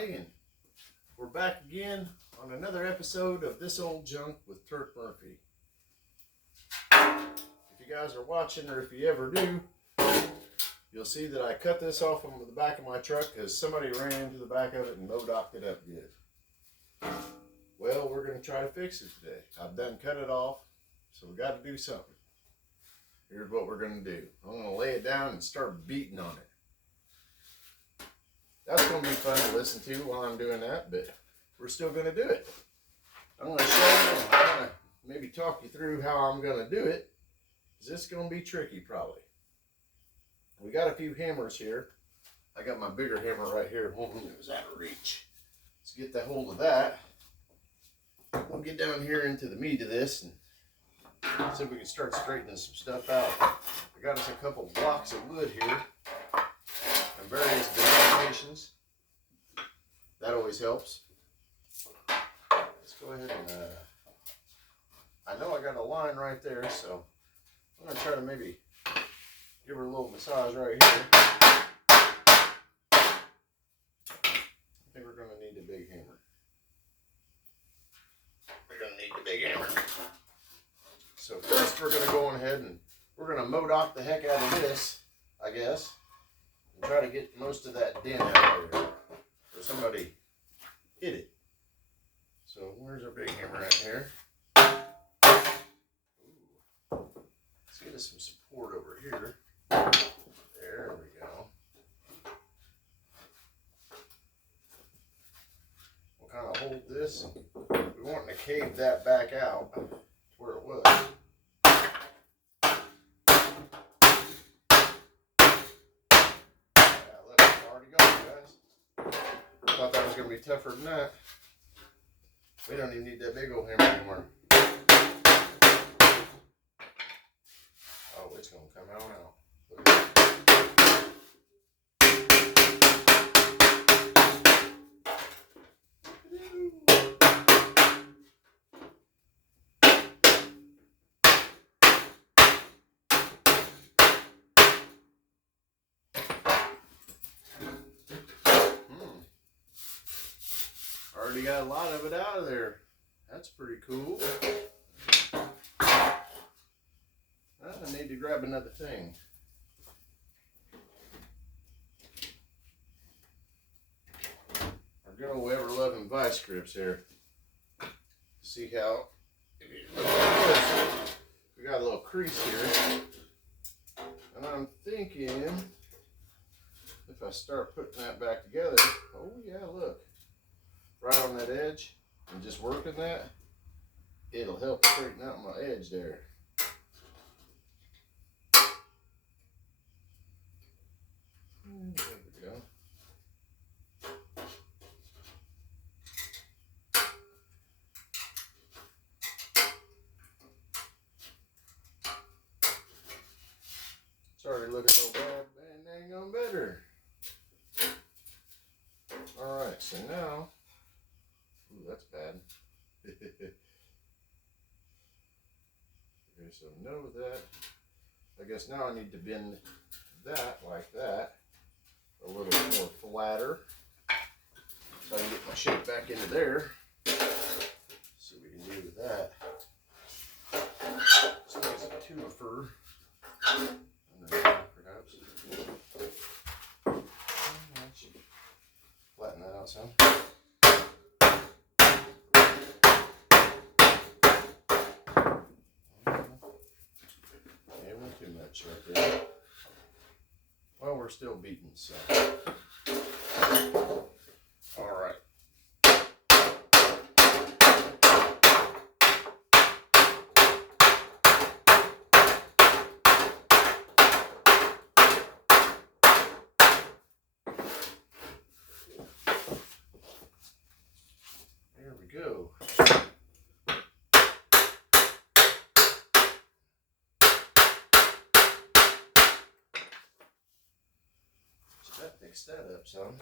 everybody, and we're back again on another episode of This Old Junk with Turk Murphy. If you guys are watching, or if you ever do, you'll see that I cut this off from the back of my truck because somebody ran into the back of it and no-docked it up good. Well, we're going to try to fix it today. I've done cut it off, so we got to do something. Here's what we're going to do. I'm going to lay it down and start beating on it. That's going to be fun to listen to while I'm doing that, but we're still going to do it. I'm going to show you and kind of maybe talk you through how I'm going to do it, because it's going to be tricky probably. We got a few hammers here. I got my bigger hammer right here. It was out of reach. Let's get the hold of that. We'll get down here into the meat of this and see if we can start straightening some stuff out. I got us a couple blocks of wood here and various denominations. That always helps. Let's go ahead and I know I got a line right there, so I'm going to try to maybe give her a little massage right here. I think we're going to need a big hammer. We're going to need the big hammer. So first we're going to go on ahead and we're going to modoc the heck out of this, I guess, and try to get most of that dent out of there. So somebody hit it. So where's our big hammer at here? Ooh. Let's get us some support over here. There we go. We'll kind of hold this. We want to cave that back out to where it was. Yeah, look, it's already going, guys. I thought that was going to be tougher than that. We don't even need that big old hammer anymore. Oh, it's going to come out now. Look at that. Already got a lot of it out of there. That's pretty cool. I need to grab another thing. Our good old ever-loving vice grips here. See how, if you look at this, we got a little crease here. And I'm thinking, if I start putting that back together, oh yeah, look. Right on that edge, and just working that, it'll help straighten out my edge there. There we go. It's already looking no bad, man, it ain't going better. Alright, so now, ooh, that's bad. Okay, so know that. I guess now I need to bend that like that a little more flatter so I can get my shape back into there. See what we can do with that. This thing is a twofer. Perhaps. Flatten that out some. Too much right there. Well, we're still beating, so. All right. There we go. That fixed that up some.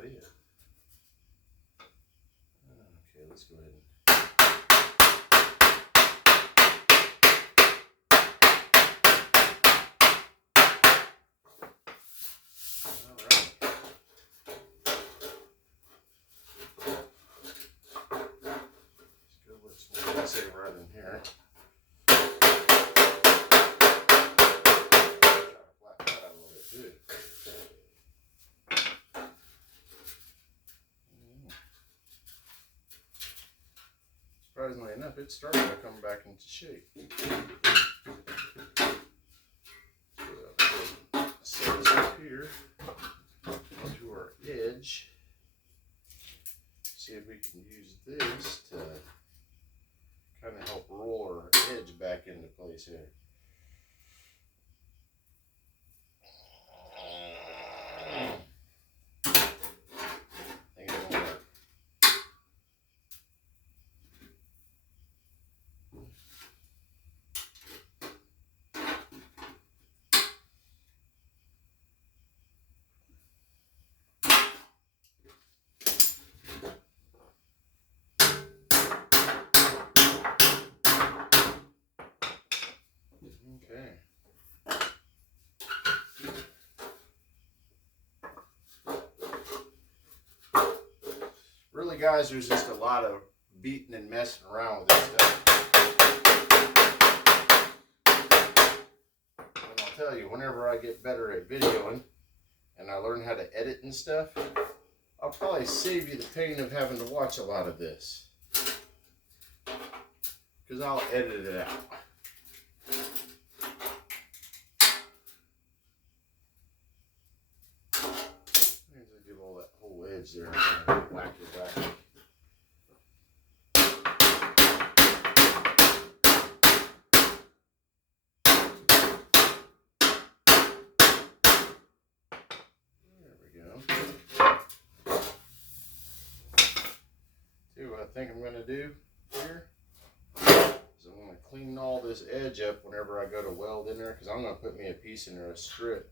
idea. Okay, let's go ahead and say right in here. Try to flatten that out a little bit too. Surprisingly enough, it's starting to come back into shape. Set this up here onto our edge. See if we can use this to kind of help roll our edge back into place here. I think it'll work. Okay. Really, guys, there's just a lot of beating and messing around with this stuff. And I'll tell you, whenever I get better at videoing and I learn how to edit and stuff, I'll probably save you the pain of having to watch a lot of this, because I'll edit it out. Give all that whole edge there and whack it back. There we go. See what I think I'm going to do here is I'm going to clean all this edge up whenever I go to weld in there, because I'm going to put me a piece in there, a strip.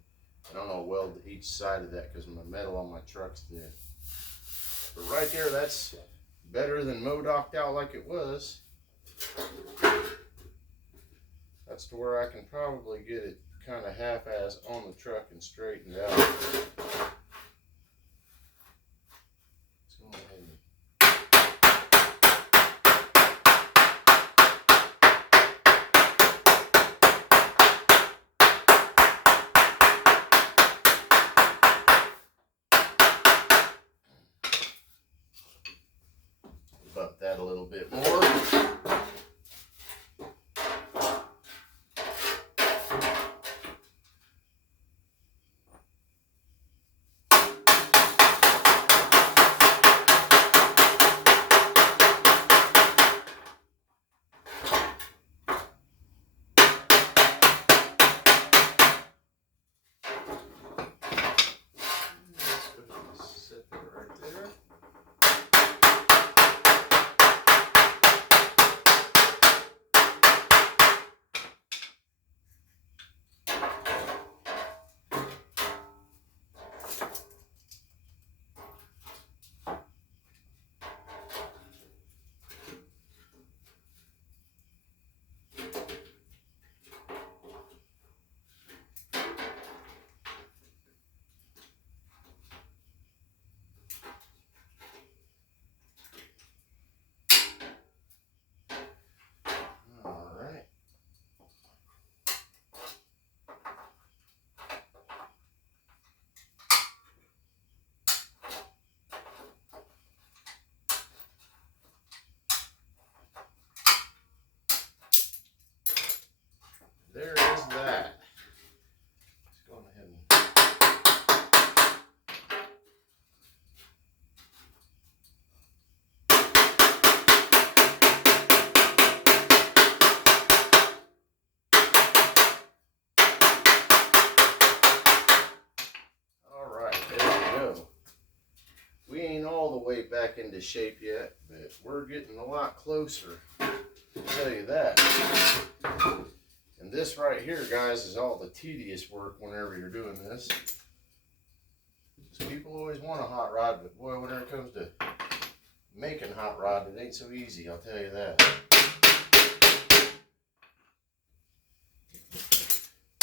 I don't know, weld each side of that because my metal on my truck's thin. But right there, that's better than modocked out like it was. That's to where I can probably get it kind of half-ass on the truck and straightened out. Let's go ahead and bump that a little bit more. Set that right there. There is that. Let's go ahead and all right, there we go. We ain't all the way back into shape yet, but we're getting a lot closer. I'll tell you that. And this right here, guys, is all the tedious work whenever you're doing this. So people always want a hot rod, but boy, when it comes to making hot rod, it ain't so easy, I'll tell you that.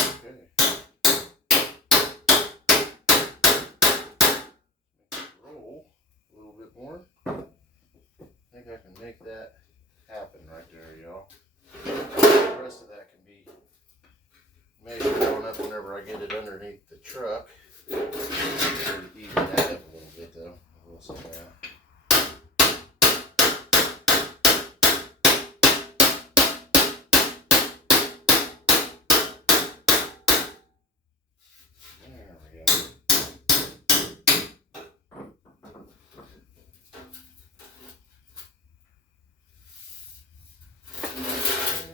Okay. Roll a little bit more. I think I can make that happen right there, y'all. The rest of that can be measured on up whenever I get it underneath the truck. Even that up a little bit though. I will say that. There we go.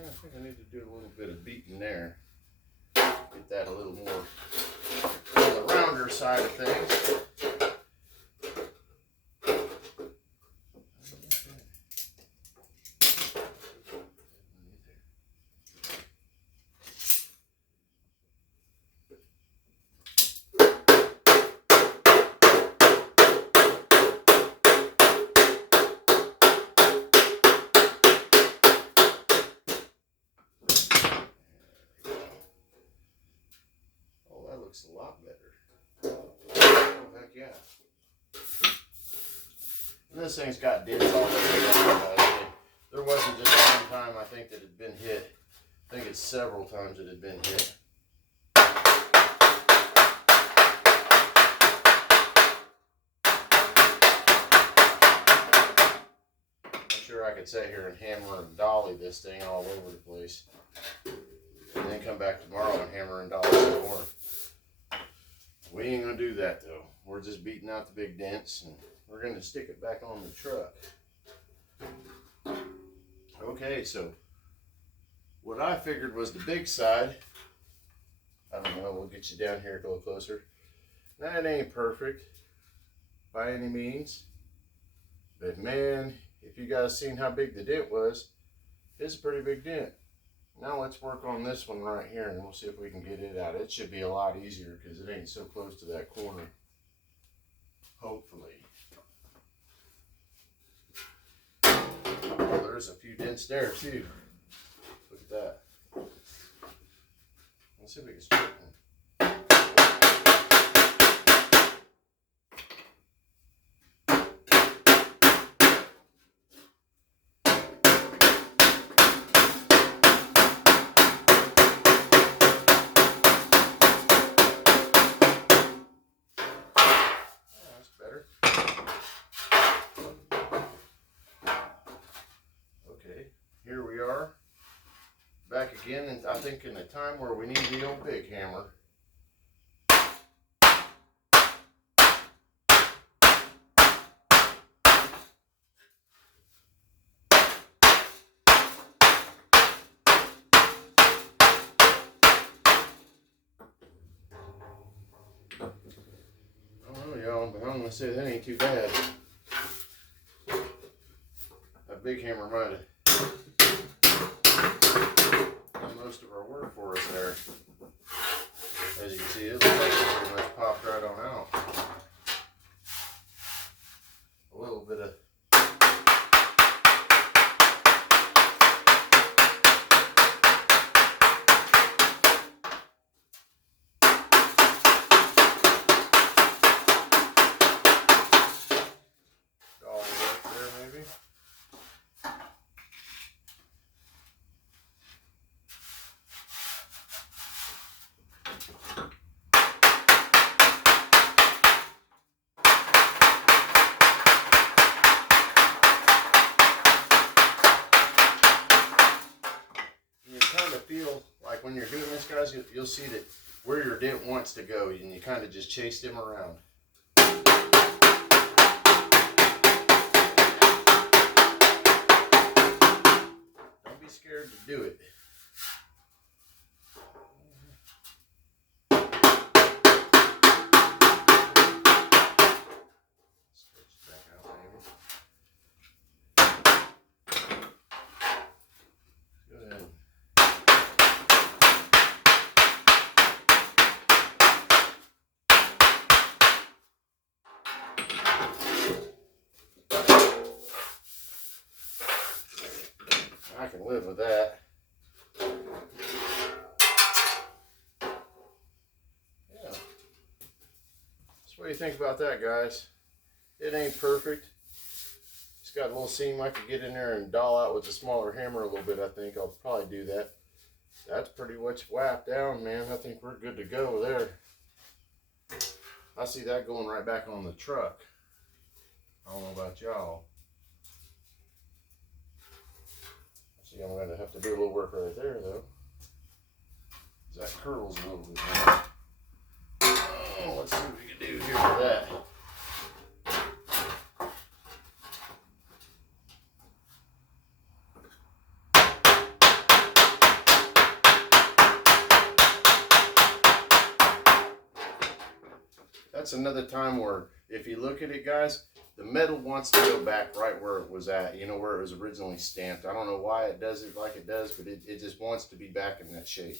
I think I need to do a little bit of beating there. Get that a little more on the rounder side of things. Looks a lot better. Oh, heck yeah. And this thing's got dents all over it. There wasn't just one time I think that it had been hit. I think it's several times it had been hit. I'm sure I could sit here and hammer and dolly this thing all over the place. And then come back tomorrow and hammer and dolly some more. We ain't gonna do that though. We're just beating out the big dents and we're gonna stick it back on the truck. Okay, so what I figured was the big side. I don't know, we'll get you down here a little closer. That ain't perfect by any means. But man, if you guys seen how big the dent was, it's a pretty big dent. Now let's work on this one right here and we'll see if we can get it out. It should be a lot easier because it ain't so close to that corner. Hopefully. Oh, there's a few dents there too. Look at that. Let's see if we can straighten it. Here we are, back again, and I think in a time where we need the old big hammer. I don't know, y'all, but I'm gonna say that ain't too bad. That big hammer might have most of our work for us there. As you can see, it looks like it pretty much popped right on out. A little bit of all work there maybe. Feel like when you're doing this, guys, you'll see that where your dent wants to go, and you kind of just chase them around. Don't be scared to do it. Stretch it back out, maybe. Go ahead. What do you think about that, guys? It ain't perfect. It's got a little seam I could get in there and doll out with a smaller hammer a little bit. I think I'll probably do that. That's pretty much whacked down, man. I think we're good to go there. I see that going right back on the truck. I don't know about y'all. See, I'm going to have to do a little work right there, though. That curls a little bit more. Oh, let's see what we can do here for that. That's another time where, if you look at it, guys, the metal wants to go back right where it was at, you know, where it was originally stamped. I don't know why it does it like it does, but it just wants to be back in that shape.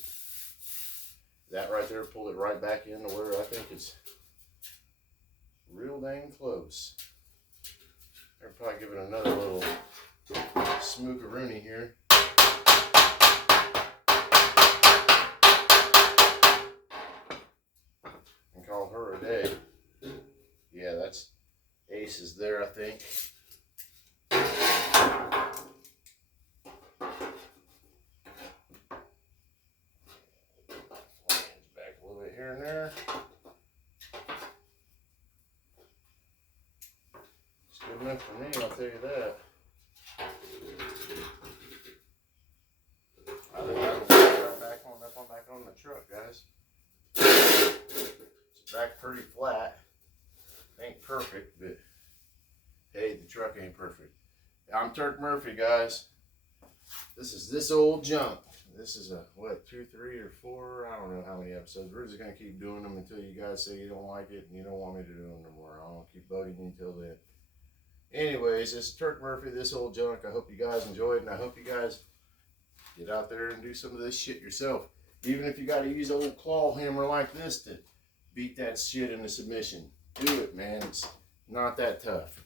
That right there, pull it right back into where I think it's real dang close. I'll probably give it another little smoogaroonie here. And call her a day. Yeah, that's aces there, I think. Back a little bit here and there. It's good enough for me, I'll tell you that. I think that'll work right back on the truck, guys. It's back pretty flat. Ain't perfect, but hey, the truck ain't perfect. I'm Turk Murphy, guys. This is this old junk. This is a, what, 2, 3, or 4? I don't know how many episodes. We're just going to keep doing them until you guys say you don't like it and you don't want me to do them no more. I'll keep bugging you until then. Anyways, this is Turk Murphy, this old junk. I hope you guys enjoyed, and I hope you guys get out there and do some of this shit yourself. Even if you got to use an old claw hammer like this to beat that shit into submission. Do it, man. It's not that tough.